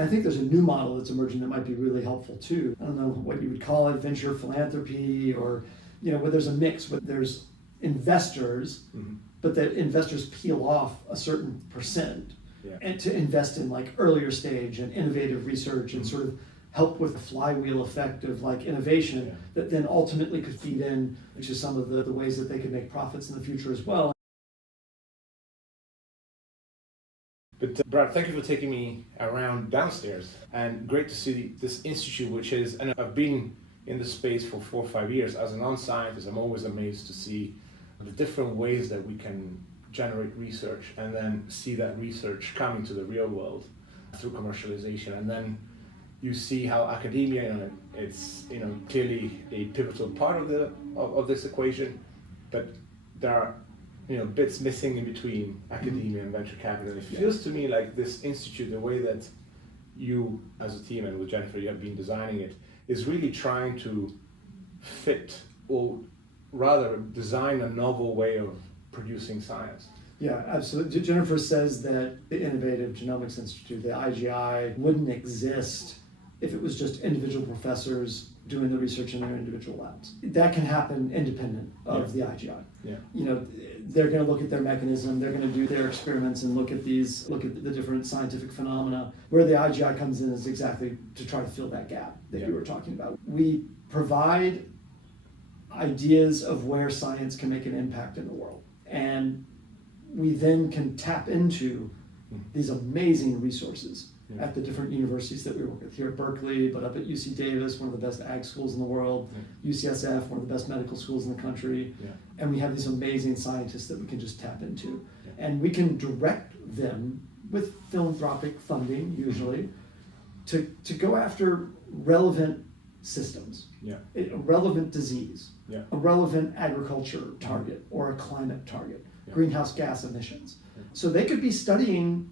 And I think there's a new model that's emerging that might be really helpful too. I don't know what you would call it, venture philanthropy, or where there's a mix, where there's investors, but the investors peel off a certain percent and to invest in like earlier stage and innovative research and sort of help with the flywheel effect of like innovation that then ultimately could feed in to some of the ways that they could make profits in the future as well. But Brad, thank you for taking me around downstairs, and great to see this institute, which is, and I've been in the space for 4 or 5 years. As a non-scientist, I'm always amazed to see the different ways that we can generate research and then see that research come into the real world through commercialization. And then you see how academia, it's clearly a pivotal part of this equation, but there are bits missing in between academia and venture capital. It feels to me like this institute, the way that you as a team and with Jennifer, you have been designing it, is really trying to fit, or rather design a novel way of producing science. Yeah, absolutely. Jennifer says that the Innovative Genomics Institute, the IGI, wouldn't exist if it was just individual professors doing the research in their individual labs. That can happen independent of the IGI. Yeah. They're going to look at their mechanism, they're going to do their experiments and look at the different scientific phenomena. Where the IGI comes in is exactly to try to fill that gap that you were talking about. We provide ideas of where science can make an impact in the world. And we then can tap into these amazing resources at the different universities that we work with, here at Berkeley, but up at UC Davis, one of the best ag schools in the world, UCSF, one of the best medical schools in the country, and we have these amazing scientists that we can just tap into. And we can direct them with philanthropic funding, usually, to go after relevant systems, a relevant disease, a relevant agriculture target, or a climate target, greenhouse gas emissions. So they could be studying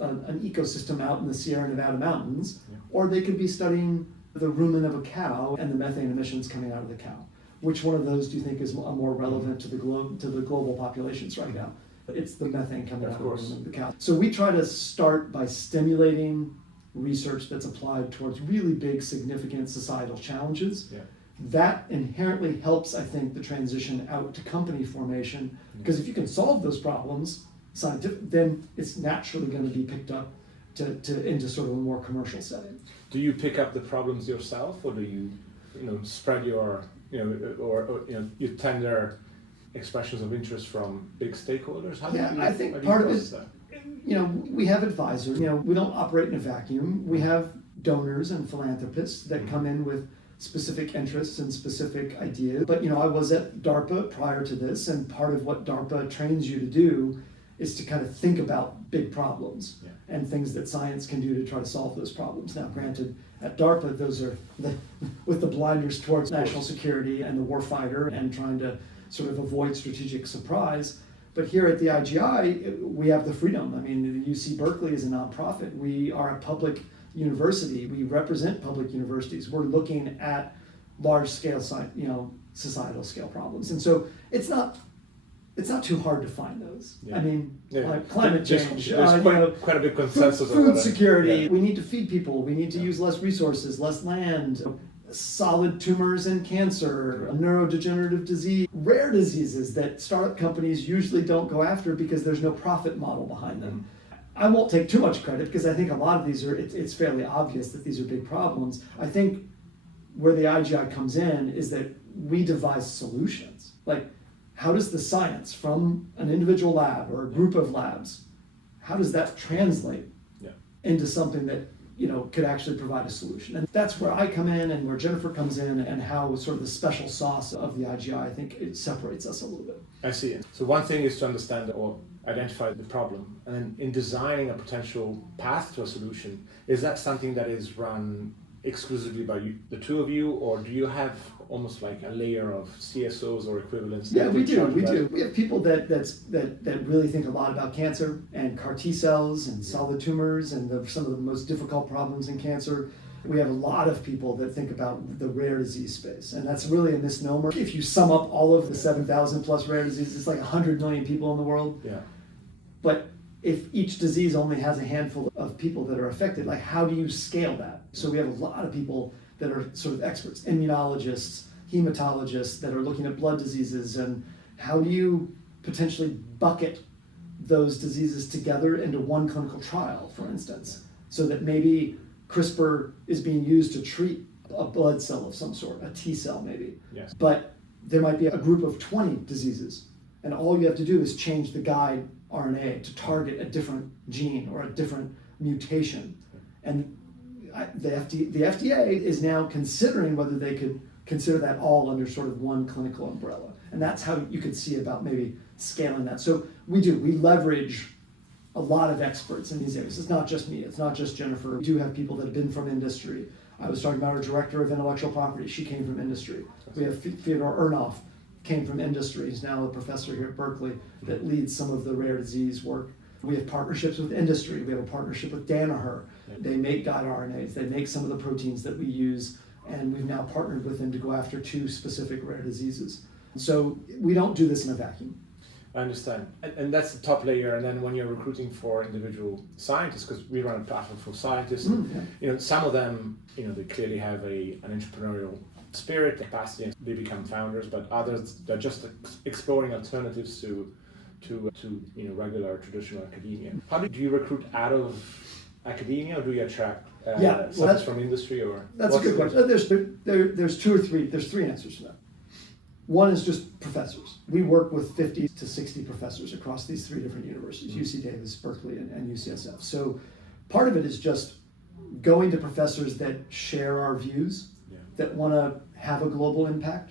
an ecosystem out in the Sierra Nevada mountains, or they could be studying the rumen of a cow and the methane emissions coming out of the cow. Which one of those do you think is more relevant to the global populations right now? It's the methane coming out of the rumen of the cow. So we try to start by stimulating research that's applied towards really big, significant societal challenges. That inherently helps, I think, the transition out to company formation, because if you can solve those problems, then it's naturally going to be picked up into sort of a more commercial setting. Do you pick up the problems yourself, or do you, spread your, or you tender expressions of interest from big stakeholders? I think part of it is, we have advisors. We don't operate in a vacuum. We have donors and philanthropists that come in with specific interests and specific ideas. But I was at DARPA prior to this, and part of what DARPA trains you to do is to kind of think about big problems and things that science can do to try to solve those problems. Now, granted, at DARPA, those are with the blinders towards national security and the warfighter and trying to sort of avoid strategic surprise. But here at the IGI, we have the freedom. I mean, the UC Berkeley is a nonprofit. We are a public university. We represent public universities. We're looking at large-scale, societal scale problems, and so it's not too hard to find those. I mean, like climate change, there's quite a big consensus on food security. We need to feed people. We need to use less resources, less land. Solid tumors and cancer, neurodegenerative disease, rare diseases that startup companies usually don't go after because there's no profit model behind them. I won't take too much credit because I think a lot of these it's fairly obvious that these are big problems. I think where the IGI comes in is that we devise solutions. Like, how does the science from an individual lab or a group of labs, how does that translate into something that could actually provide a solution? And that's where I come in and where Jennifer comes in, and how sort of the special sauce of the IGI, I think it separates us a little bit. I see it. So one thing is to understand or identify the problem, and then in designing a potential path to a solution, is that something that is run exclusively by the two of you, or do you have almost like a layer of CSOs or equivalents? Yeah, we do. We have people that really think a lot about cancer and CAR T cells and solid tumors and some of the most difficult problems in cancer. We have a lot of people that think about the rare disease space, and that's really a misnomer. If you sum up all of the 7,000 plus rare diseases, it's like 100 million people in the world. Yeah. But if each disease only has a handful of people that are affected, like how do you scale that? So we have a lot of people that are sort of experts, immunologists, hematologists that are looking at blood diseases, and how do you potentially bucket those diseases together into one clinical trial, for instance, so that maybe CRISPR is being used to treat a blood cell of some sort, a T cell maybe. Yes. But there might be a group of 20 diseases, and all you have to do is change the guide RNA to target a different gene or a different mutation. And the FDA is now considering whether they could consider that all under sort of one clinical umbrella. And that's how you could see about maybe scaling that. So we leverage a lot of experts in these areas. It's not just me, it's not just Jennifer. We do have people that have been from industry. I was talking about our director of intellectual property, she came from industry. We have Fyodor Ernov, came from industry. He's now a professor here at Berkeley that leads some of the rare disease work. We have partnerships with industry. We have a partnership with Danaher. They make guide RNAs. They make some of the proteins that we use, and we've now partnered with them to go after 2 specific rare diseases. So we don't do this in a vacuum. I understand. And that's the top layer. And then when you're recruiting for individual scientists, because we run a platform for scientists, some of them, they clearly have an entrepreneurial spirit, capacity, and they become founders, but others, they're just exploring alternatives to regular traditional academia. How do you recruit out of academia, or do you attract scientists from industry? Or that's a good question. There's 2 or 3. There's 3 answers to that. One is just professors. We work with 50 to 60 professors across these 3 different universities: UC Davis, Berkeley, and UCSF. So part of it is just going to professors that share our views, that want to have a global impact,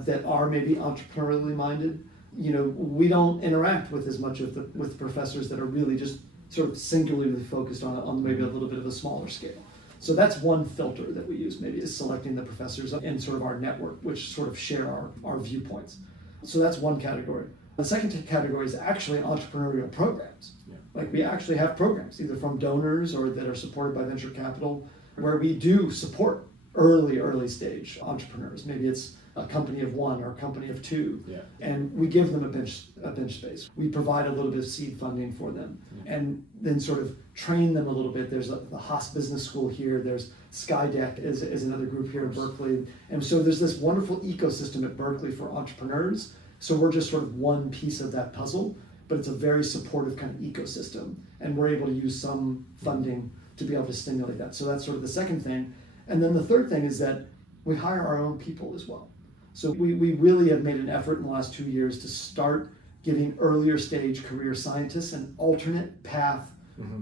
that are maybe entrepreneurially minded. We don't interact with as much with professors that are really just sort of singularly focused on maybe a little bit of a smaller scale. So that's one filter that we use, maybe, is selecting the professors in sort of our network, which sort of share our viewpoints. So that's one category. The second category is actually entrepreneurial programs. Like we actually have programs, either from donors or that are supported by venture capital, where we do support early stage entrepreneurs. Maybe it's a company of 1 or a company of 2, and we give them a bench space. We provide a little bit of seed funding for them, and then sort of train them a little bit. There's the Haas Business School here. There's Skydeck is another group here in Berkeley, and so there's this wonderful ecosystem at Berkeley for entrepreneurs. So we're just sort of one piece of that puzzle, but it's a very supportive kind of ecosystem, and we're able to use some funding to be able to stimulate that. So that's sort of the second thing. And then the third thing is that we hire our own people as well. So we really have made an effort in the last 2 years to start giving earlier stage career scientists an alternate path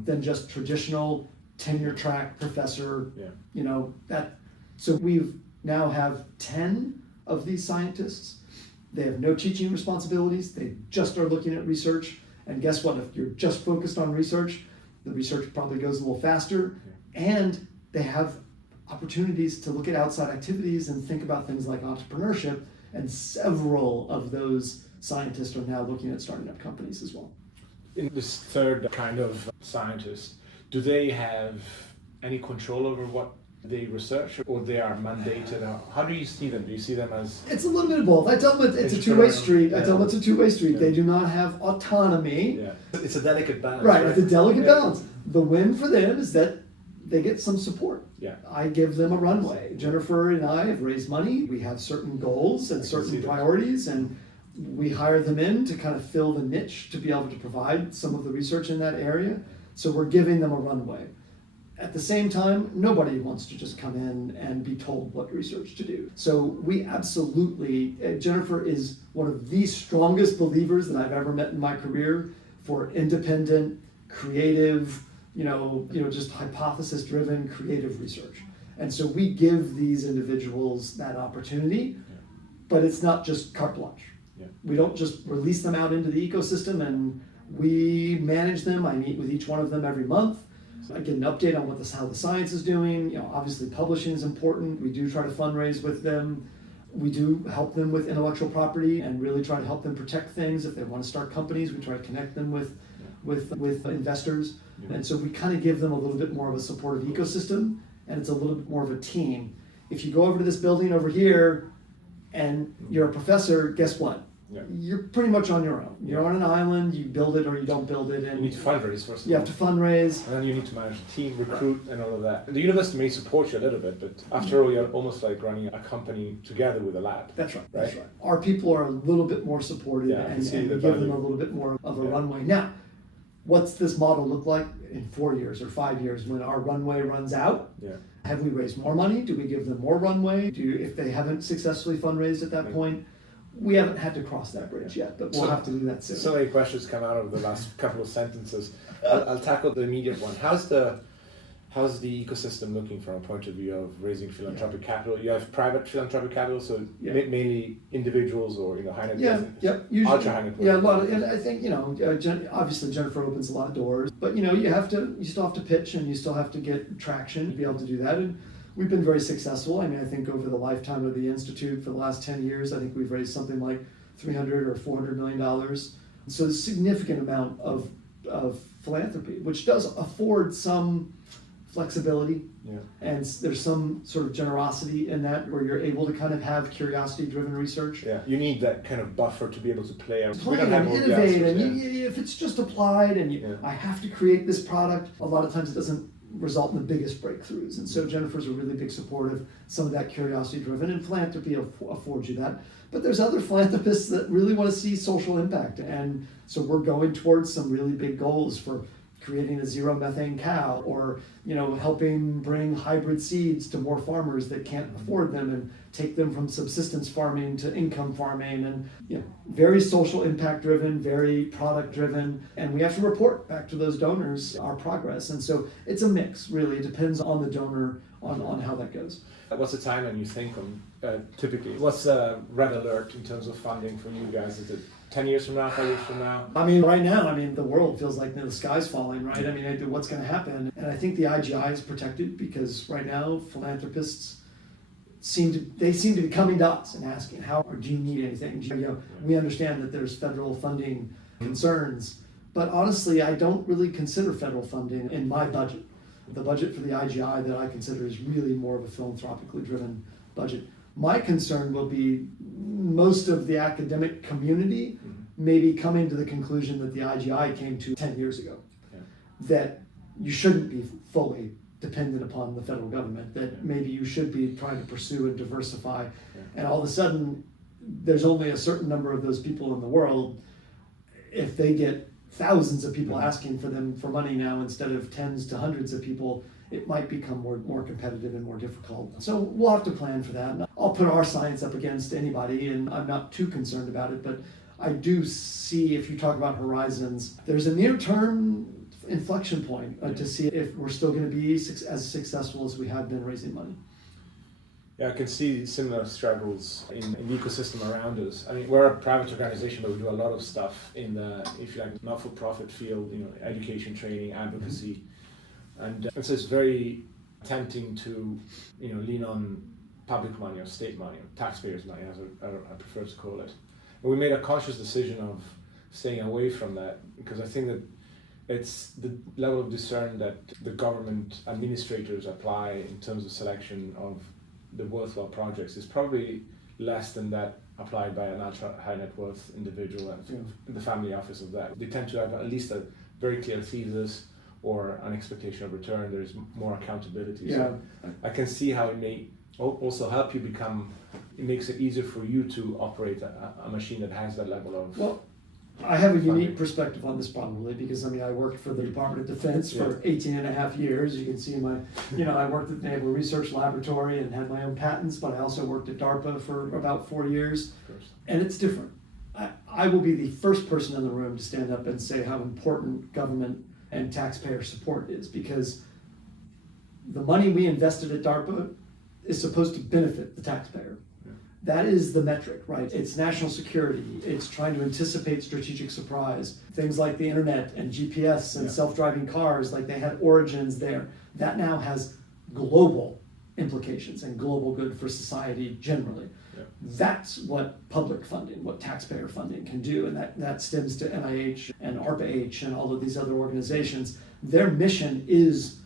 than just traditional tenure track professor. So we've now have 10 of these scientists. They have no teaching responsibilities. They just are looking at research. And guess what? If you're just focused on research, the research probably goes a little faster. And they have opportunities to look at outside activities and think about things like entrepreneurship, and several of those scientists are now looking at starting up companies as well. In this third kind of scientist, do they have any control over what they research, or they are mandated? How do you see them? Do you see them as... It's a little bit of both. I tell them it's a two-way street. I tell them it's a two-way street. They do not have autonomy. It's a delicate balance. Right, it's a delicate balance. The win for them is that they get some support. I give them a runway. Jennifer and I have raised money. We have certain goals and certain priorities, and we hire them in to kind of fill the niche to be able to provide some of the research in that area. So we're giving them a runway. At the same time, nobody wants to just come in and be told what research to do. So we absolutely, Jennifer is one of the strongest believers that I've ever met in my career for independent, creative, just hypothesis-driven, creative research. And so we give these individuals that opportunity, but it's not just carte blanche. We don't just release them out into the ecosystem, and we manage them. I meet with each one of them every month. I get an update on how the science is doing. Obviously publishing is important. We do try to fundraise with them. We do help them with intellectual property and really try to help them protect things. If they want to start companies, we try to connect them with investors. And so we kind of give them a little bit more of a supportive ecosystem, and it's a little bit more of a team. If you go over to this building over here and you're a professor, guess what? Yeah. you're pretty much on your own. You're on an island, you build it or you don't build it. And You need to fundraise first of all. you have to fundraise. And then you need to manage a team, recruit, and all of that. The university may support you a little bit, but after all, you're almost like running a company together with a lab. That's right. Right? That's right. Our people are a little bit more supportive Yeah, I can and see we the give them value. a little bit more of a Yeah. runway. Now, what's this model look like in 4 years or 5 years when our runway runs out? Yeah. Have we raised more money? Do we give them more runway? If they haven't successfully fundraised at that Right. point? We haven't had to cross that bridge yet, but we'll So- have to do that soon. So many questions come out of the last couple of sentences. I'll tackle the immediate one. How's the ecosystem looking from a point of view of raising philanthropic capital? You have private philanthropic capital, so Yeah. mainly individuals or high net Yeah, worth. yep. Usually, Ultra high net worth. yeah, a lot of, and I think obviously Jennifer opens a lot of doors, but you still have to pitch and you still have to get traction to be able to do that. And we've been very successful. I mean, I think over the lifetime of the institute for the last 10 years, I think we've raised something like $300 or $400 million. So a significant amount of philanthropy, which does afford some flexibility. Yeah. And there's some sort of generosity in that where you're able to kind of have curiosity-driven research. Yeah, you need that kind of buffer to be able to play. Play and innovate, and yeah. if it's just applied and Yeah. I have to create this product, a lot of times it doesn't result in the biggest breakthroughs. And so Jennifer's a really big supporter of some of that curiosity-driven, and philanthropy affords you that. But there's other philanthropists that really want to see social impact, and so we're going towards some really big goals for creating a zero methane cow, or helping bring hybrid seeds to more farmers that can't afford them and take them from subsistence farming to income farming, and very social impact driven, very product driven, and we have to report back to those donors our progress. And so it's a mix, really. It depends on the donor on how that goes. What's the timeline you think on typically? What's the red alert in terms of funding for you guys? Is it 10 years from now, 5 years from now? I mean, right now, the world feels like the sky's falling, right? I mean, what's going to happen? And I think the IGI is protected because right now, philanthropists seem to be coming to us and asking, or do you need anything? We understand that there's federal funding concerns, but honestly, I don't really consider federal funding in my budget. The budget for the IGI that I consider is really more of a philanthropically driven budget. My concern will be most of the academic community maybe coming to the conclusion that the IGI came to 10 years ago, that you shouldn't be fully dependent upon the federal government, that maybe you should be trying to pursue and diversify, and all of a sudden there's only a certain number of those people in the world. If they get thousands of people asking for them for money now instead of tens to hundreds of people, it might become more competitive and more difficult. So we'll have to plan for that. I'll put our science up against anybody, and I'm not too concerned about it, but I do see, if you talk about horizons, there's a near-term inflection point to see if we're still going to be as successful as we have been raising money. Yeah, I can see similar struggles in the ecosystem around us. I mean, we're a private organization, but we do a lot of stuff in the, if you like, not-for-profit field, education, training, advocacy. And so it's very tempting to, lean on public money or state money, or taxpayers' money, as I prefer to call it. And we made a conscious decision of staying away from that, because I think that it's the level of discern that the government administrators apply in terms of selection of the worthwhile projects is probably less than that applied by an ultra high net worth individual and the family office of that. They tend to have at least a very clear thesis or an expectation of return. There's more accountability. Yeah. So I can see how it may also help you it makes it easier for you to operate a machine that has that level of... Well, I have a unique perspective on this probably because I worked for the Department of Defense for 18 and a half years. You can see I worked at the Naval Research Laboratory and had my own patents, but I also worked at DARPA for about 4 years. And it's different. I will be the first person in the room to stand up and say how important government and taxpayer support is, because the money we invested at DARPA is supposed to benefit the taxpayer. That is the metric, right? It's national security. It's trying to anticipate strategic surprise. Things like the internet and GPS and self-driving cars, like they had origins there. That now has global implications and global good for society generally. That's what public funding, what taxpayer funding can do, and that stems to NIH and ARPA-H and all of these other organizations. Their mission is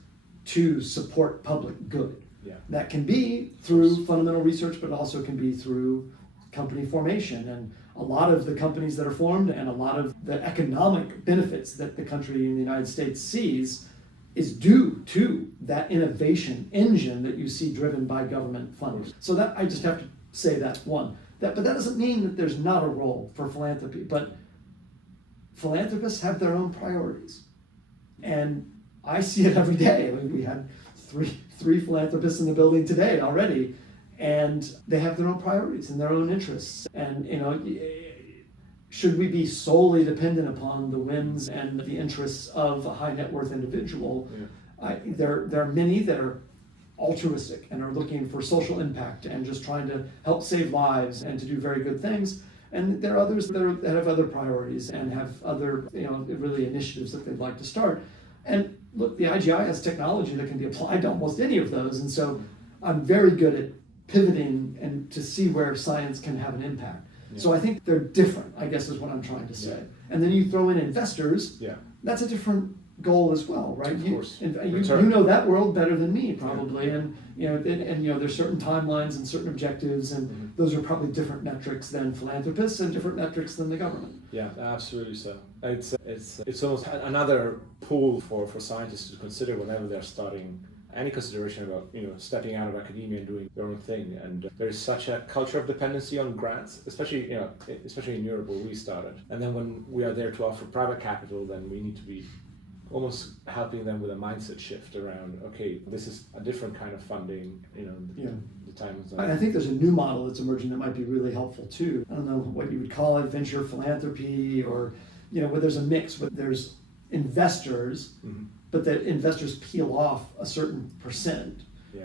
to support public good. That can be through fundamental research, but also can be through company formation. And a lot of the companies that are formed and a lot of the economic benefits that the country in the United States sees is due to that innovation engine that you see driven by government funds. So that I just have to say that one. But that doesn't mean that there's not a role for philanthropy. But philanthropists have their own priorities. And I see it every day. I mean, we had three philanthropists in the building today already, and they have their own priorities and their own interests. And should we be solely dependent upon the whims and the interests of a high net worth individual? Yeah. There are many that are altruistic and are looking for social impact and just trying to help save lives and to do very good things. And there are others that have other priorities and have other really initiatives that they'd like to start. And look, the IGI has technology that can be applied to almost any of those. And so I'm very good at pivoting and to see where science can have an impact. Yeah. So I think they're different, I guess is what I'm trying to say. Yeah. And then you throw in investors, that's a different goal as well, right? Of course. You know that world better than me probably. Yeah. And there's certain timelines and certain objectives, and those are probably different metrics than philanthropists and different metrics than the government. Yeah, absolutely so. It's almost another pool for scientists to consider whenever they're starting any consideration about stepping out of academia and doing their own thing. And there's such a culture of dependency on grants, especially in Europe where we started. And then when we are there to offer private capital, then we need to be almost helping them with a mindset shift around, okay, this is a different kind of funding, the time is I think there's a new model that's emerging that might be really helpful too. I don't know what you would call it, venture philanthropy, or where there's a mix, where there's investors, but that investors peel off a certain percent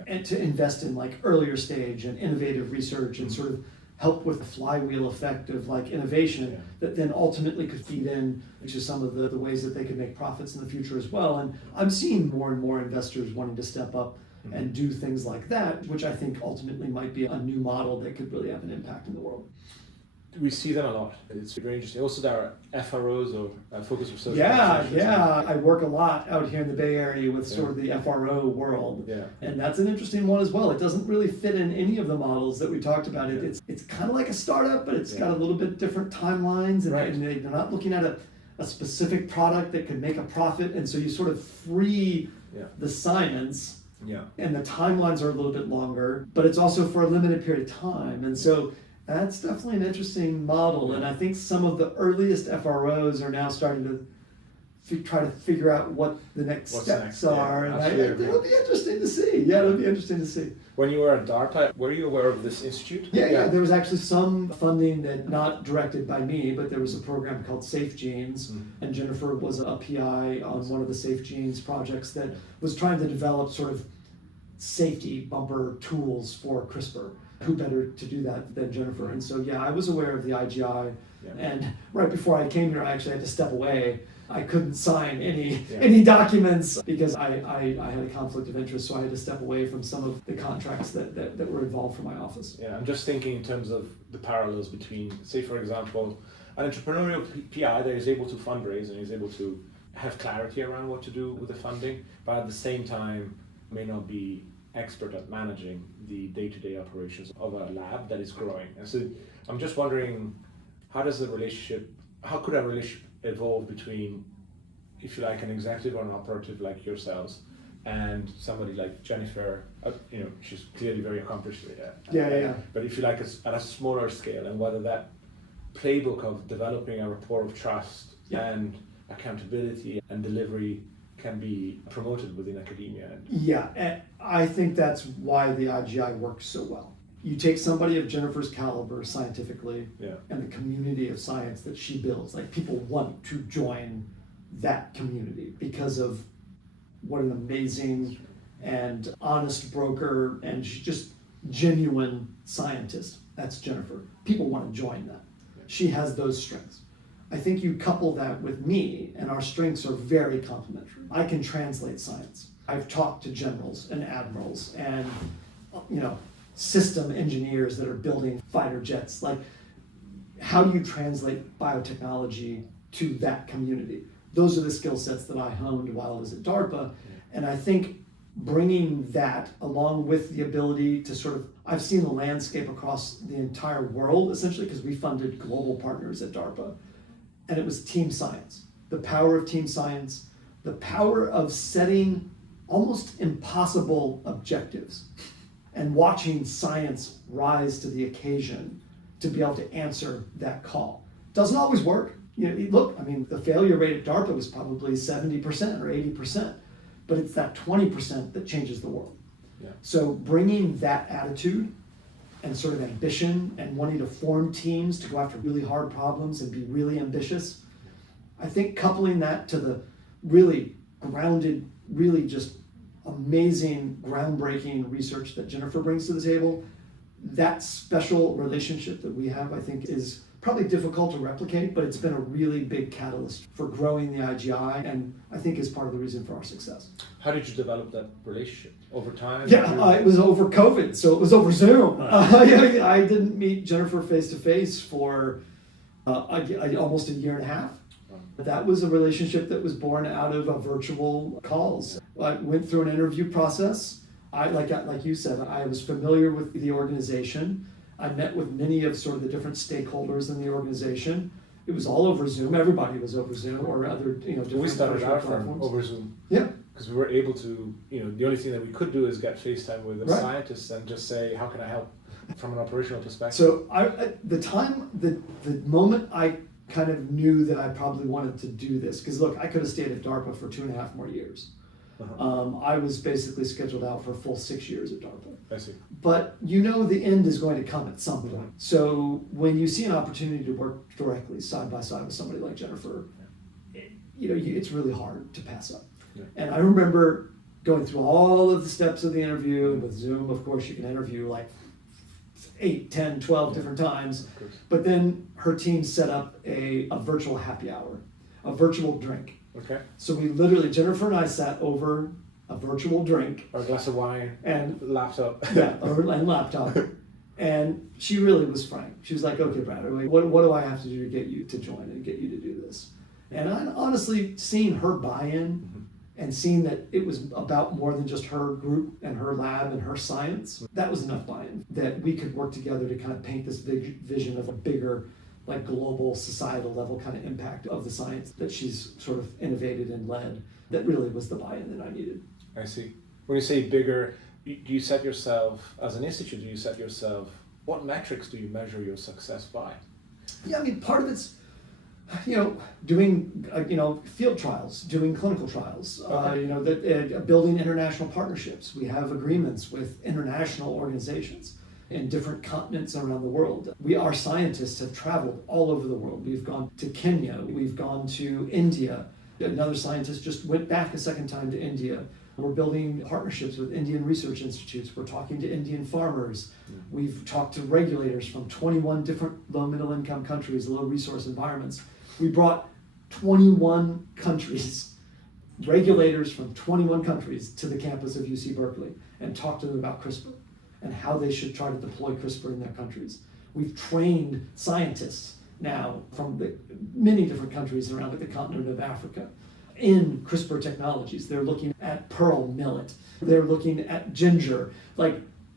and to invest in like earlier stage and innovative research and sort of help with the flywheel effect of like innovation that then ultimately could feed in to some of the ways that they could make profits in the future as well. And I'm seeing more and more investors wanting to step up and do things like that, which I think ultimately might be a new model that could really have an impact in the world. We see them a lot. It's very interesting. Also, there are FROs or focus research. Yeah. I work a lot out here in the Bay Area with sort of the FRO world. Yeah. And that's an interesting one as well. It doesn't really fit in any of the models that we talked about. It's kind of like a startup, but it's got a little bit different timelines, and they're not looking at a specific product that could make a profit. And so you sort of free the science. Yeah. And the timelines are a little bit longer, but it's also for a limited period of time. And so that's definitely an interesting model, and I think some of the earliest FROs are now starting to try to figure out what the next steps are, and it'll be interesting to see. Yeah, it'll be interesting to see. When you were at DARPA, were you aware of this institute? Yeah. There was actually some funding that not directed by me, but there was a program called Safe Genes, and Jennifer was a PI on one of the Safe Genes projects that was trying to develop sort of safety bumper tools for CRISPR. Who better to do that than Jennifer? And so, I was aware of the IGI. Yeah. And right before I came here, I actually had to step away. I couldn't sign any documents because I had a conflict of interest, so I had to step away from some of the contracts that were involved for my office. Yeah, I'm just thinking in terms of the parallels between, say, for example, an entrepreneurial PI that is able to fundraise and is able to have clarity around what to do with the funding, but at the same time may not be expert at managing the day-to-day operations of a lab that is growing. And so I'm just wondering, how could a relationship evolve between, if you like, an executive or an operative like yourselves and somebody like Jennifer? She's clearly very accomplished. But if you like, at a smaller scale, and whether that playbook of developing a rapport of trust and accountability and delivery can be promoted within academia. And I think that's why the IGI works so well. You take somebody of Jennifer's caliber scientifically and the community of science that she builds, like people want to join that community because of what an amazing and honest broker and just genuine scientist. That's Jennifer. People want to join that. She has those strengths. I think you couple that with me, and our strengths are very complementary. I can translate science. I've talked to generals and admirals and, system engineers that are building fighter jets. Like, how do you translate biotechnology to that community? Those are the skill sets that I honed while I was at DARPA. And I think bringing that along with the ability to sort of, I've seen the landscape across the entire world essentially because we funded global partners at DARPA, and it was team science, the power of team science, the power of setting almost impossible objectives and watching science rise to the occasion to be able to answer that call. Doesn't always work. Look, I mean, the failure rate at DARPA was probably 70% or 80%, but it's that 20% that changes the world. Yeah. So bringing that attitude and sort of ambition and wanting to form teams to go after really hard problems and be really ambitious, I think coupling that to the really grounded, really just amazing, groundbreaking research that Jennifer brings to the table, that special relationship that we have, I think, is probably difficult to replicate, but it's been a really big catalyst for growing the IGI, and I think is part of the reason for our success. How did you develop that relationship? Over time? Yeah, it was over COVID, so it was over Zoom. Right. I didn't meet Jennifer face to face for almost a year and a half. That was a relationship that was born out of virtual calls. I went through an interview process. Like you said, I was familiar with the organization. I met with many of sort of the different stakeholders in the organization. It was all over Zoom. Everybody was over Zoom or other, different. We started our firm platforms. over Zoom. Yeah. Because we were able to, the only thing that we could do is get FaceTime with a Right. scientist and just say, how can I help from an operational perspective? So the moment I kind of knew that I probably wanted to do this, because look, I could have stayed at DARPA for 2.5 more years. I was basically scheduled out for a full 6 years at DARPA. I see. But the end is going to come at some point. So when you see an opportunity to work directly side by side with somebody like Jennifer, it's really hard to pass up. Yeah. And I remember going through all of the steps of the interview, and with Zoom, of course, you can interview like 8, 10, 12 different times. But then her team set up a virtual happy hour, a virtual drink. Okay. So we literally, Jennifer and I sat over a virtual drink. Or a glass of wine. And laptop. and laptop. And she really was frank. She was like, okay, Brad, what do I have to do to get you to join and get you to do this? And I honestly, seeing her buy-in and seeing that it was about more than just her group and her lab and her science, that was enough buy-in that we could work together to kind of paint this vision of a bigger, like global societal level kind of impact of the science that she's sort of innovated and led. That really was the buy-in that I needed. I see. When you say bigger, do you set yourself, as an institute, what metrics do you measure your success by? Yeah, I mean, part of it's, doing, field trials, doing clinical trials, Okay. Building international partnerships. We have agreements with international organizations in different continents around the world. Our scientists have traveled all over the world. We've gone to Kenya, we've gone to India. Another scientist just went back a second time to India. We're building partnerships with Indian research institutes. We're talking to Indian farmers. We've talked to regulators from 21 different low middle income countries, low resource environments. We brought 21 countries, regulators from 21 countries to the campus of UC Berkeley and talked to them about CRISPR and how they should try to deploy CRISPR in their countries. We've trained scientists now from many different countries around the continent of Africa in CRISPR technologies. They're looking at pearl millet. They're looking at ginger.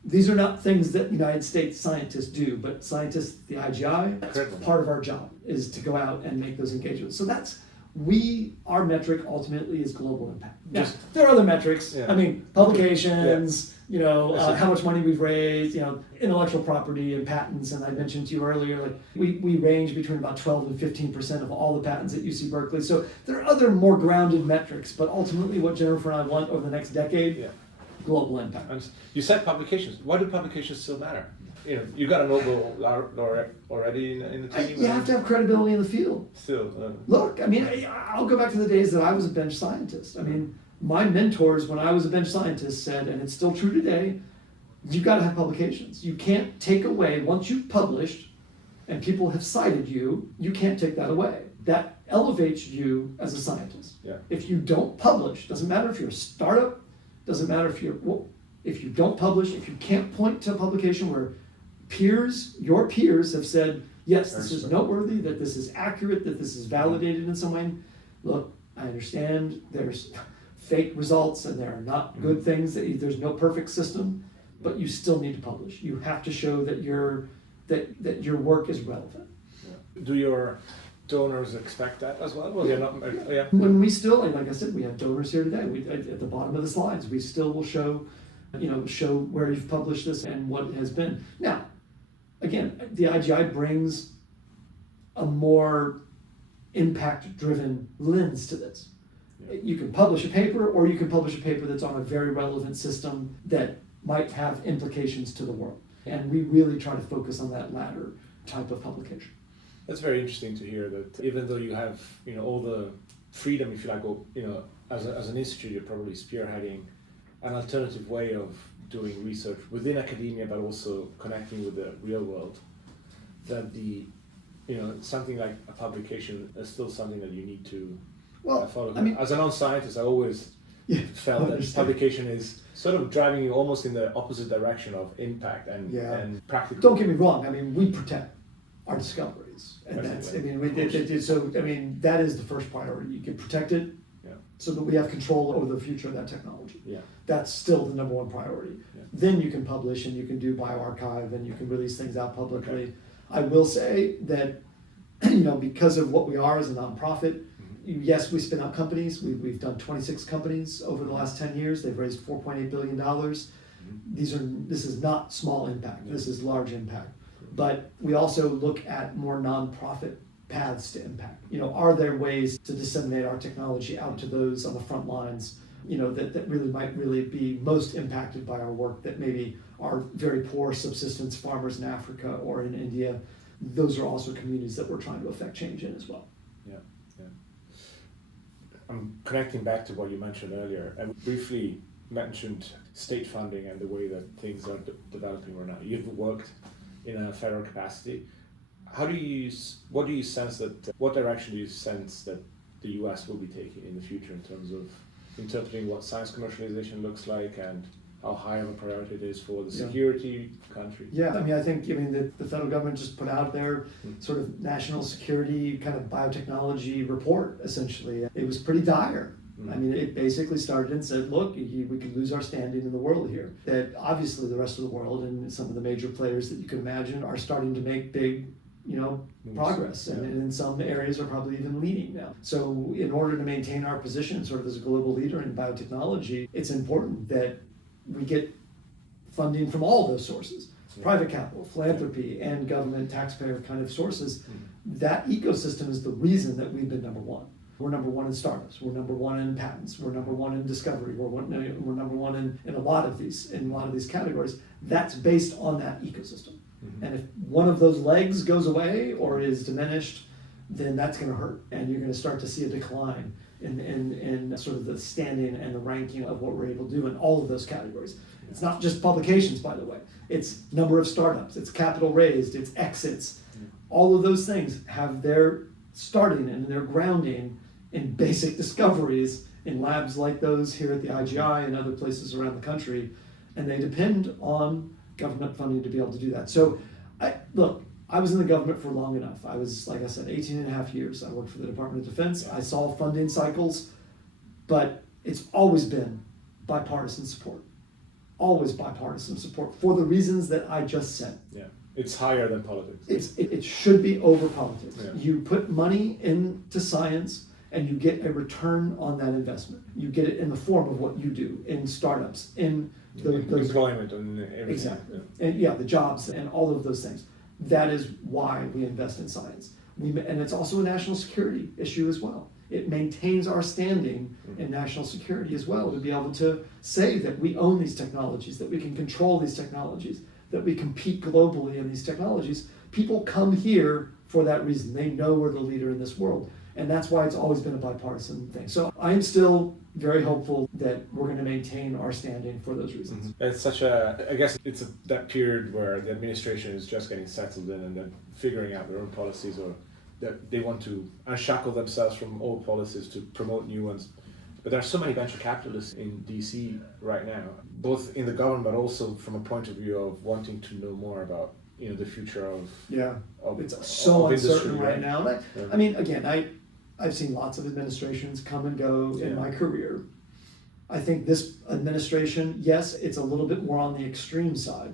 These are not things that United States scientists do, but scientists, the IGI, that's part of our job, is to go out and make those engagements. So our metric ultimately is global impact. Now, there are other metrics. Yeah. I mean, publications, how much money we've raised, intellectual property and patents. And I mentioned to you earlier, we range between about 12 and 15% of all the patents at UC Berkeley. So there are other more grounded metrics, but ultimately what Jennifer and I want over the next decade, global impact. And you said publications. Why do publications still matter? You got a Nobel laureate already in the team. You have to have credibility in the field. Still. Look, I mean, I'll go back to the days that I was a bench scientist. I mean, my mentors when I was a bench scientist said, and it's still true today, you've got to have publications. You can't take away, once you've published and people have cited you, you can't take that away. That elevates you as a scientist. Yeah. If you don't publish, doesn't matter if you're a startup, doesn't matter if if you don't publish, if you can't point to a publication where your peers have said, yes, this is noteworthy, that this is accurate, that this is validated in some way. Look, I understand there's fake results and there are not good things. There's no perfect system, but you still need to publish. You have to show that your work is relevant. Yeah. Do your donors expect that as well? Well, you're not. Yeah. When we still, like I said, we have donors here today. At the bottom of the slides, we still will show where you've published this and what it has been. Now, again, the IGI brings a more impact-driven lens to this. Yeah. You can publish a paper, or you can publish a paper that's on a very relevant system that might have implications to the world. And we really try to focus on that latter type of publication. That's very interesting to hear that even though you have all the freedom, if you like, or, as an institute, you're probably spearheading an alternative way of doing research within academia, but also connecting with the real world. That something like a publication is still something that you need to follow. As a non-scientist, I always felt that publication is sort of driving you almost in the opposite direction of impact and practical. Don't get me wrong. We protect our discoveries, and that is the first priority. You can protect it, so that we have control over the future of that technology. Yeah. That's still the number one priority. Yeah. Then you can publish and you can do bioarchive and you can release things out publicly. Okay. I will say that, because of what we are as a nonprofit, yes, we spin out companies. We've done 26 companies over the last 10 years. They've raised $4.8 billion. This is not small impact. This is large impact. But we also look at more nonprofit paths to impact. Are there ways to disseminate our technology out to those on the front lines, that really might be most impacted by our work, that maybe are very poor subsistence farmers in Africa or in India. Those are also communities that we're trying to affect change in as well. Yeah. I'm connecting back to what you mentioned earlier. I briefly mentioned state funding and the way that things are developing right now. You've worked in a federal capacity. What do you sense what direction do you sense that the US will be taking in the future in terms of interpreting what science commercialization looks like and how high of a priority it is for the security country? Yeah, I think the federal government just put out their sort of national security kind of biotechnology report, essentially. It was pretty dire. It basically started and said, look, we could lose our standing in the world here. That obviously the rest of the world and some of the major players that you can imagine are starting to make big progress, and in some areas are probably even leading now. So in order to maintain our position sort of as a global leader in biotechnology, it's important that we get funding from all those sources, private capital, philanthropy, and government taxpayer kind of sources. That ecosystem is the reason that we've been number one. We're number one in startups. We're number one in patents. We're number one in discovery. We're number one in a lot of these categories. That's based on that ecosystem. And if one of those legs goes away or is diminished, then that's going to hurt, and you're going to start to see a decline in sort of the standing and the ranking of what we're able to do in all of those categories. It's not just publications, by the way. It's number of startups. It's capital raised. It's exits. All of those things have their starting and their grounding in basic discoveries in labs like those here at the IGI and other places around the country, and they depend on government funding to be able to do that. So, I was in the government for long enough. I was, like I said, 18 and a half years. I worked for the Department of Defense. I saw funding cycles, but it's always been bipartisan support. Always bipartisan support for the reasons that I just said. Yeah, it's higher than politics. It should be over politics. Yeah. You put money into science and you get a return on that investment. You get it in the form of what you do in startups, in those employment and everything. Exactly. And the jobs and all of those things. That is why we invest in science. And it's also a national security issue as well. It maintains our standing in national security as well, to be able to say that we own these technologies, that we can control these technologies, that we compete globally in these technologies. People come here for that reason. They know we're the leader in this world. And that's why it's always been a bipartisan thing. So I'm still very hopeful that we're going to maintain our standing for those reasons. It's I guess it's that period where the administration is just getting settled in and then figuring out their own policies, or that they want to unshackle themselves from old policies to promote new ones. But there are so many venture capitalists in DC right now, both in the government, but also from a point of view of wanting to know more about the future of it's so uncertain industry, right now. Again, I've seen lots of administrations come and go in my career, I think this administration, yes, it's a little bit more on the extreme side,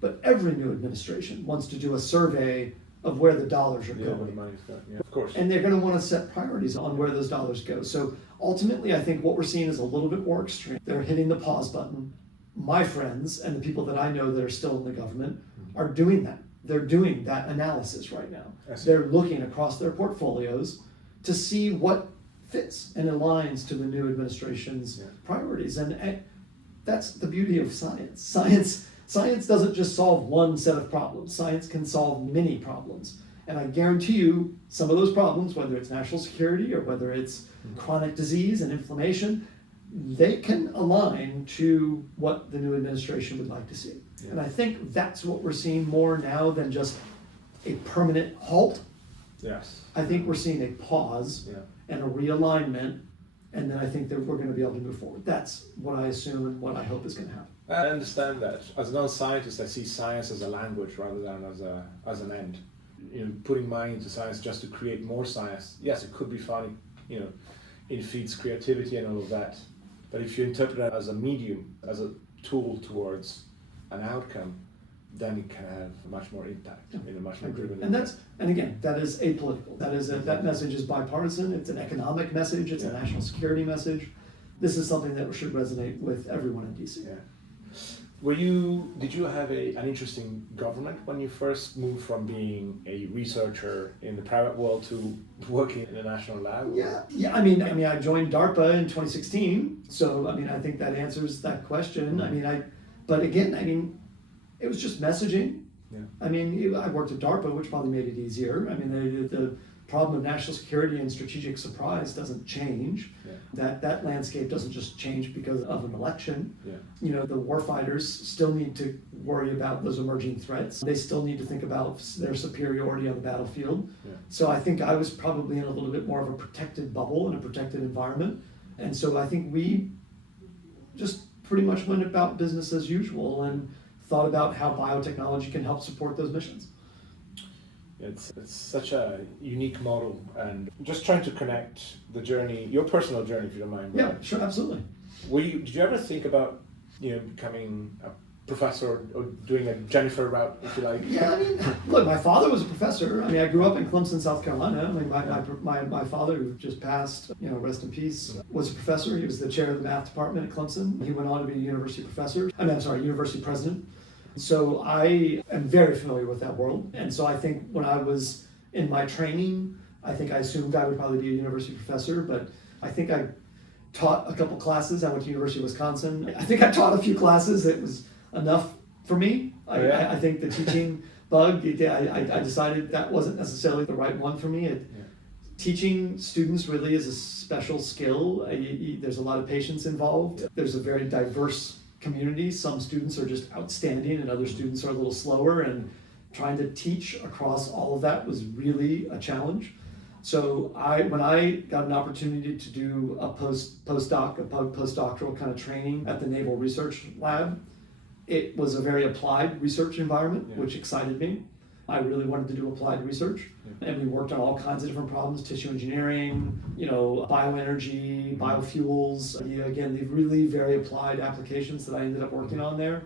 but every new administration wants to do a survey of where the dollars are Yeah, where the going. money's going. Yeah, of course. And they're going to want to set priorities on where those dollars go. So ultimately, I think what we're seeing is a little bit more extreme. They're hitting the pause button. My friends and the people that I know that are still in the government are doing that. They're doing that analysis right now. They're looking across their portfolios to see what fits and aligns to the new administration's priorities. And that's the beauty of science. Science doesn't just solve one set of problems. Science can solve many problems. And I guarantee you, some of those problems, whether it's national security or whether it's chronic disease and inflammation, they can align to what the new administration would like to see. Yeah. And I think that's what we're seeing more now than just a permanent halt. Yes. I think we're seeing a pause and a realignment, and then I think that we're going to be able to move forward. That's what I assume and what I hope is going to happen. I understand that. As a non-scientist, I see science as a language rather than as an end. Putting money into science just to create more science, yes, it could be fun, it feeds creativity and all of that. But if you interpret it as a medium, as a tool towards an outcome, then it can have much more impact, much more driven impact. And again, that is apolitical. That message is bipartisan. It's an economic message. It's a national security message. This is something that should resonate with everyone in DC. Yeah. Did you have an interesting government when you first moved from being a researcher in the private world to working in a national lab? Yeah. I mean, I joined DARPA in 2016, so I think that answers that question. But again, it was just messaging. Yeah. I worked at DARPA, which probably made it easier. The problem of national security and strategic surprise doesn't change. Yeah. That landscape doesn't just change because of an election. Yeah. The warfighters still need to worry about those emerging threats. They still need to think about their superiority on the battlefield. Yeah. So I think I was probably in a little bit more of a protected bubble and a protected environment. And so I think we just pretty much went about business as usual and thought about how biotechnology can help support those missions. It's such a unique model, and just trying to connect the journey, your personal journey, if you don't mind. Yeah, sure, absolutely. Did you ever think about, becoming a professor or doing a Jennifer route, if you like? Yeah, look, my father was a professor. I grew up in Clemson, South Carolina. My father, who just passed, rest in peace, was a professor. He was the chair of the math department at Clemson. He went on to be a university professor. University president. So I am very familiar with that world. And so I think when I was in my training, I assumed I would probably be a university professor, but I think I taught a couple classes. I went to University of Wisconsin. I think I taught a few classes. It was enough for me. I think the teaching bug, I decided that wasn't necessarily the right one for me. Teaching students really is a special skill. There's a lot of patience involved. There's a very diverse community. Some students are just outstanding and other students are a little slower, and trying to teach across all of that was really a challenge. So when I got an opportunity to do a postdoctoral kind of training at the Naval Research Lab, it was a very applied research environment, which excited me. I really wanted to do applied research, and we worked on all kinds of different problems: tissue engineering, bioenergy, biofuels. Again, the really very applied applications that I ended up working on there.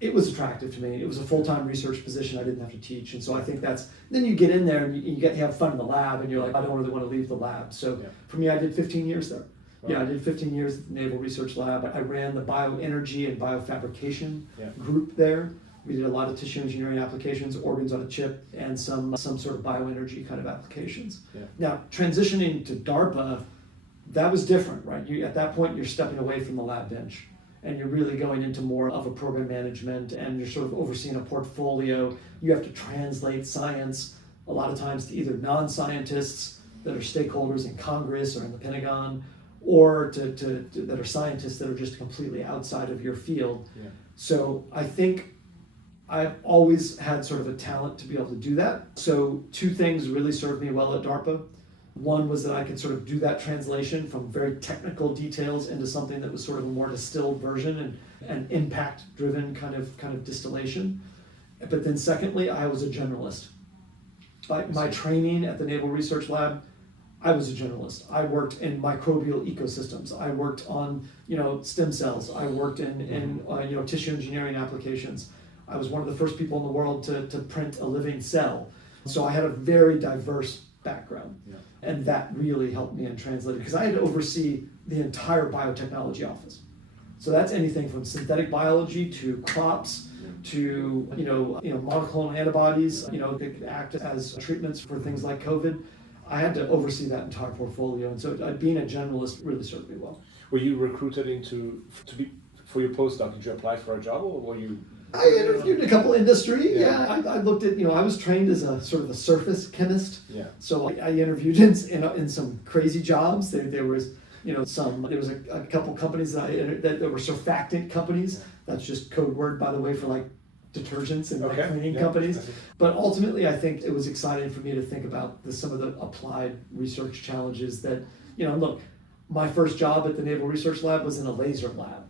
It was attractive to me. It was a full-time research position. I didn't have to teach, and so I think then you get in there and you have fun in the lab, and you're like, I don't really want to leave the lab. So for me, I did 15 years there. Wow. Yeah, I did 15 years at the Naval Research Lab. I ran the bioenergy and biofabrication group there. We did a lot of tissue engineering applications, organs on a chip, and some sort of bioenergy kind of applications. Yeah. Now, transitioning to DARPA, that was different, right? At that point, you're stepping away from the lab bench, and you're really going into more of a program management, and you're sort of overseeing a portfolio. You have to translate science a lot of times to either non-scientists that are stakeholders in Congress or in the Pentagon, or to that are scientists that are just completely outside of your field. Yeah. So I think I've always had sort of a talent to be able to do that. So two things really served me well at DARPA. One was that I could sort of do that translation from very technical details into something that was sort of a more distilled version and impact-driven kind of distillation. But then secondly, I was a generalist. My training at the Naval Research Lab, I was a generalist. I worked in microbial ecosystems. I worked on, stem cells. I worked in tissue engineering applications. I was one of the first people in the world to print a living cell. So I had a very diverse background. Yeah. And that really helped me in translating, because I had to oversee the entire biotechnology office. So that's anything from synthetic biology to crops to monoclonal antibodies, that act as treatments for things like COVID. I had to oversee that entire portfolio, and so being a generalist really served me well. Were you recruited for your postdoc? Did you apply for a job, or were you? I interviewed a couple industry. I looked at, I was trained as a sort of a surface chemist. Yeah. So I interviewed in some crazy jobs. There was a couple companies that were surfactant companies. That's just code word, by the way, for like detergents and cleaning companies. But ultimately, I think it was exciting for me to think about some of the applied research challenges that, look, my first job at the Naval Research Lab was in a laser lab.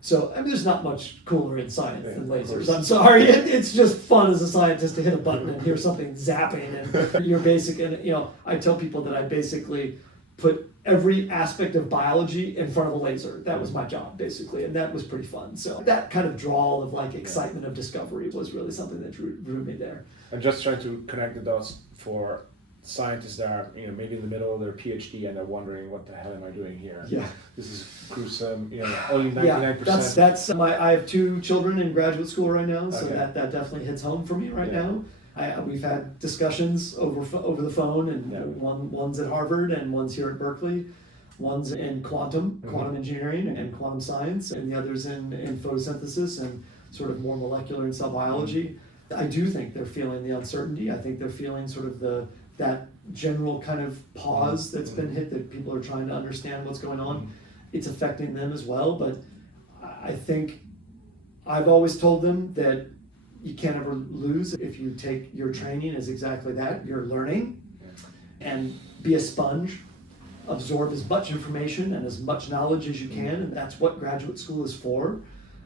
So, there's not much cooler in science than lasers. I'm sorry. It's just fun as a scientist to hit a button and hear something zapping, and you're I tell people that I basically put every aspect of biology in front of a laser. That was my job, basically, and that was pretty fun. So that kind of drawl of like excitement of discovery was really something that drew me there. I'm just trying to connect the dots for scientists that are, maybe in the middle of their PhD and they're wondering, what the hell am I doing here? Yeah. This is gruesome, only 99%. Yeah, that's I have 2 children in graduate school right now, so that definitely hits home for me right now. We've had discussions over the phone, and one's at Harvard and one's here at Berkeley. One's in quantum engineering and quantum science, and the other's in photosynthesis and sort of more molecular and cell biology. I do think they're feeling the uncertainty. I think they're feeling sort of that general kind of pause that's been hit, that people are trying to understand what's going on. It's affecting them as well, but I think I've always told them that you can't ever lose if you take your training as exactly that. You're learning, and be a sponge, absorb as much information and as much knowledge as you can, and that's what graduate school is for.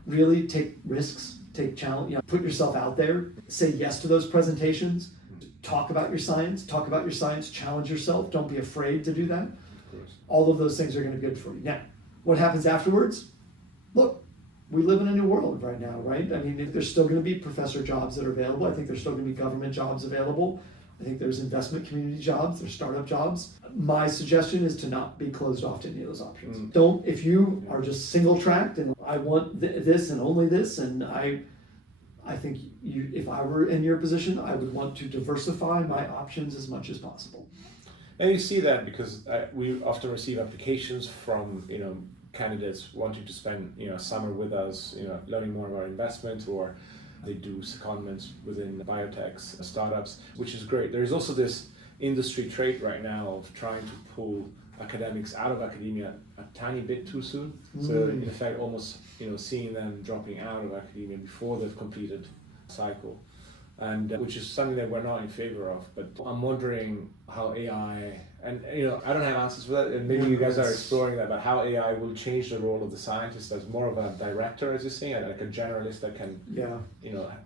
Really take risks, take challenge, put yourself out there, say yes to those presentations, talk about your science, challenge yourself, don't be afraid to do that. Of course. All of those things are going to be good for you. Now, what happens afterwards? Look, we live in a new world right now, right? There's still going to be professor jobs that are available. I think there's still going to be government jobs available. I think there's investment community jobs, there's startup jobs. My suggestion is to not be closed off to any of those options. If you are just single tracked and I want this and only this, and I think if I were in your position, I would want to diversify my options as much as possible. And you see that because we often receive applications from candidates wanting to spend summer with us, learning more about investment, or they do secondments within biotechs, startups, which is great. There's also this industry trait right now of trying to pull academics out of academia a tiny bit too soon. So in effect, almost seeing them dropping out of academia before they've completed a cycle, and which is something that we're not in favor of. But I'm wondering how AI, and I don't have answers for that, and maybe you guys are exploring that, but how AI will change the role of the scientist as more of a director, as you're saying, and like a generalist that can,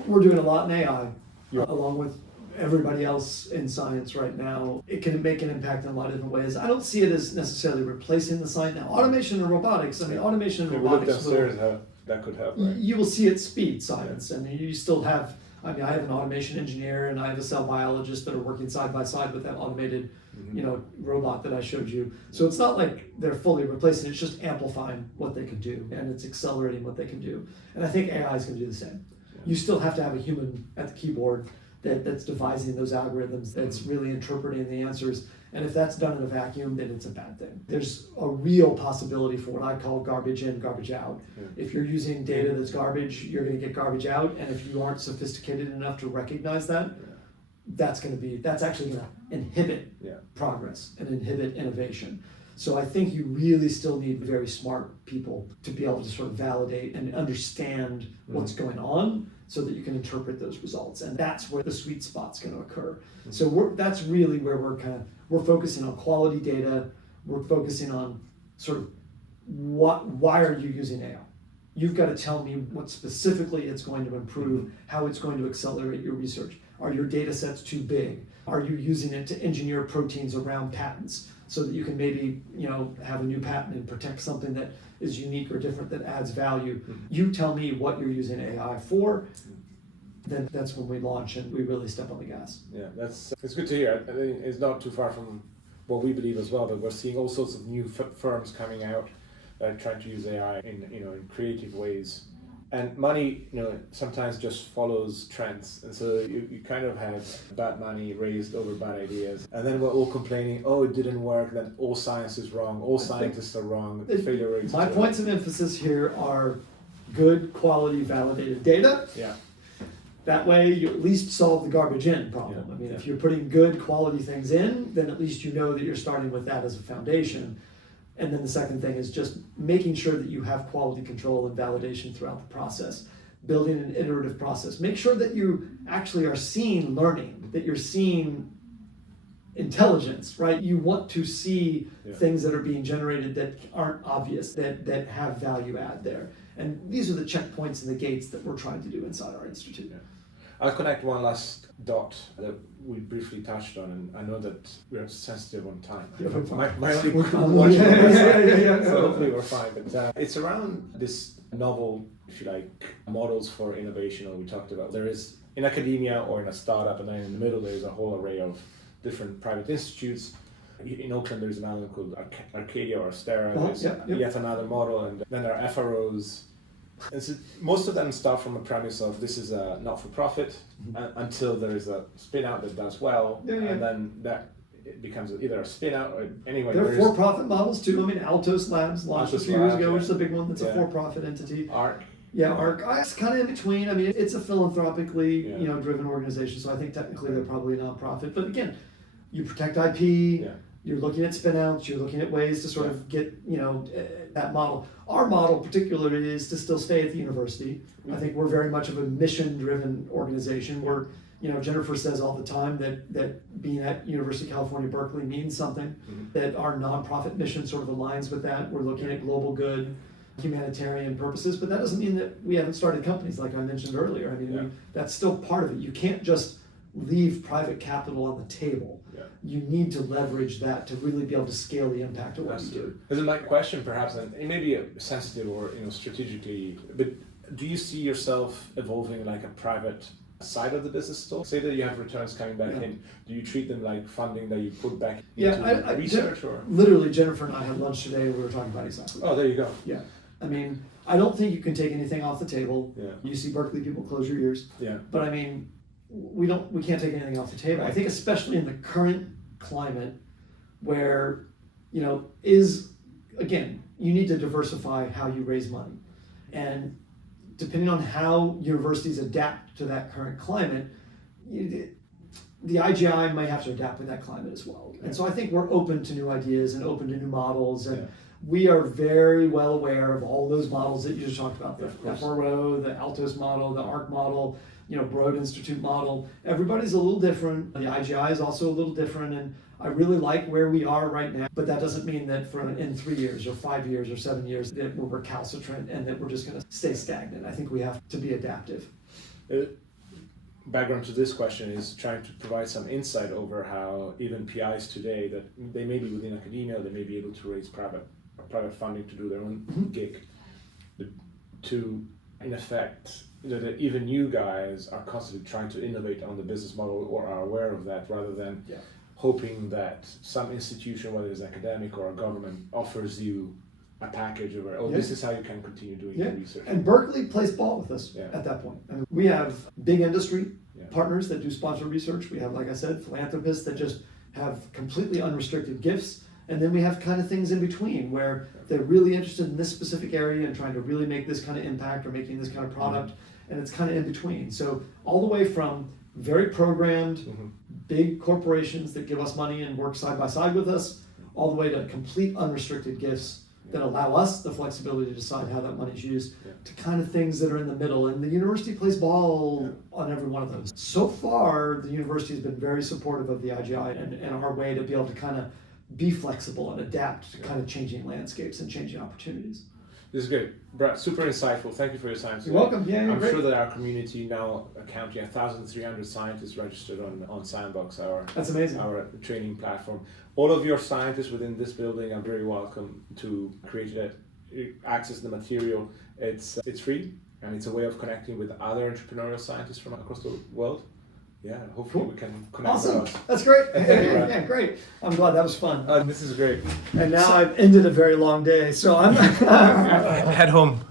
We're doing a lot in AI, along with everybody else in science right now. It can make an impact in a lot of different ways. I don't see it as necessarily replacing the science now. Automation and robotics, automation and robotics. We looked downstairs how that could help, right? You will see it speed science. You still have, I have an automation engineer and I have a cell biologist that are working side by side with that automated robot that I showed you. So it's not like they're fully replacing, it's just amplifying what they can do, and it's accelerating what they can do. And I think AI is going to do the same. You still have to have a human at the keyboard that's devising those algorithms, that's really interpreting the answers. And if that's done in a vacuum, then it's a bad thing. There's a real possibility for what I call garbage in, garbage out. If you're using data that's garbage, you're going to get garbage out. And if you aren't sophisticated enough to recognize that, that's actually going to inhibit progress and inhibit innovation. So I think you really still need very smart people to be able to sort of validate and understand what's going on, so that you can interpret those results. And that's where the sweet spot's going to occur. So that's really where we're focusing on quality data. We're focusing on sort of why are you using AI? You've got to tell me what specifically it's going to improve, how it's going to accelerate your research. Are your data sets too big? Are you using it to engineer proteins around patents so that you can maybe, have a new patent and protect something that is unique or different that adds value? You tell me what you're using AI for, then that's when we launch and we really step on the gas. Yeah, it's good to hear. I think it's not too far from what we believe as well, but we're seeing all sorts of new firms coming out trying to use AI in creative ways. And money, sometimes just follows trends. And so you kind of have bad money raised over bad ideas. And then we're all complaining, oh, it didn't work, then all science is wrong, all scientists are wrong, failure rates. My points of emphasis here are good quality validated data. Yeah. That way you at least solve the garbage in problem. Yeah. I mean, if you're putting good quality things in, then at least you know that you're starting with that as a foundation. And then the second thing is just making sure that you have quality control and validation throughout the process, building an iterative process. Make sure that you actually are seeing learning, that you're seeing intelligence, right? You want to see things that are being generated that aren't obvious, that have value add there. And these are the checkpoints and the gates that we're trying to do inside our institute. Yeah. I'll connect one last dot that we briefly touched on, and I know that we're sensitive on time. My only watch so hopefully we're fine. But it's around this novel, if you like, models for innovation that we talked about. There is in academia or in a startup, and then in the middle there's a whole array of different private institutes. In Oakland there's another called Arcadia or Astera. There's yet another model, and then there are FROs. And so most of them start from a premise of this is a not-for-profit until there is a spin-out that does well, and then that it becomes either a spin-out or anyway. There are for-profit models too. I mean, Altos Labs launched a few years ago, which is a big one that's a for-profit entity. ARC. Yeah, ARC. It's kind of in between. I mean, it's a philanthropically driven organization, so I think technically they're probably a non-profit. But again, you protect IP. Yeah. You're looking at spin-outs, you're looking at ways to sort of get, that model. Our model particularly is to still stay at the university. I think we're very much of a mission-driven organization where, Jennifer says all the time that being at University of California, Berkeley means something, that our nonprofit mission sort of aligns with that. We're looking at global good, humanitarian purposes, but that doesn't mean that we haven't started companies like I mentioned earlier. I mean, that's still part of it. You can't just leave private capital on the table. You need to leverage that to really be able to scale the impact of what you do. This is my question, perhaps, and it may be sensitive or strategically, but do you see yourself evolving like a private side of the business still? Say that you have returns coming back in. Do you treat them like funding that you put back into research? Or literally, Jennifer and I had lunch today and we were talking about exactly that. Oh, there you go. Yeah. I mean, I don't think you can take anything off the table. Yeah. You see Berkeley people close your ears. Yeah. But I mean, we can't take anything off the table. I think especially in the current climate where, again, you need to diversify how you raise money. And depending on how universities adapt to that current climate, the IGI might have to adapt with that climate as well. And so I think we're open to new ideas and open to new models. And we are very well aware of all those models that you just talked about, the FRO, the Altos model, the ARC model, Broad Institute model. Everybody's a little different. The IGI is also a little different, and I really like where we are right now. But that doesn't mean that in 3 years or 5 years or 7 years that we're recalcitrant and that we're just going to stay stagnant. I think we have to be adaptive. Background to this question is trying to provide some insight over how even PIs today, that they may be within academia, they may be able to raise private funding to do their own gig, to in effect, that even you guys are constantly trying to innovate on the business model or are aware of that, rather than hoping that some institution, whether it's academic or a government, offers you a package of, this is how you can continue doing your research. And Berkeley plays ball with us at that point. I mean, we have big industry partners that do sponsor research. We have, like I said, philanthropists that just have completely unrestricted gifts. And then we have kind of things in between where they're really interested in this specific area and trying to really make this kind of impact or making this kind of product. And it's kind of in between. So all the way from very programmed, big corporations that give us money and work side by side with us, all the way to complete unrestricted gifts that allow us the flexibility to decide how that money is used, to kind of things that are in the middle. And the university plays ball on every one of those. So far, the university has been very supportive of the IGI and our way to be able to kind of be flexible and adapt to kind of changing landscapes and changing opportunities. This is good. Brad, super insightful. Thank you for your time today. You're welcome. Yeah, you're I'm great. sure that our community now counting 1,300 scientists registered on Sandbox, That's amazing. our training platform. All of your scientists within this building are very welcome to create it, access the material. It's free, and it's a way of connecting with other entrepreneurial scientists from across the world. Yeah, hopefully we can connect Awesome. with us. That's great. Thank you, Brad. Yeah, great. I'm glad that was fun. This is great. And now I've ended a very long day, so I'm Head home.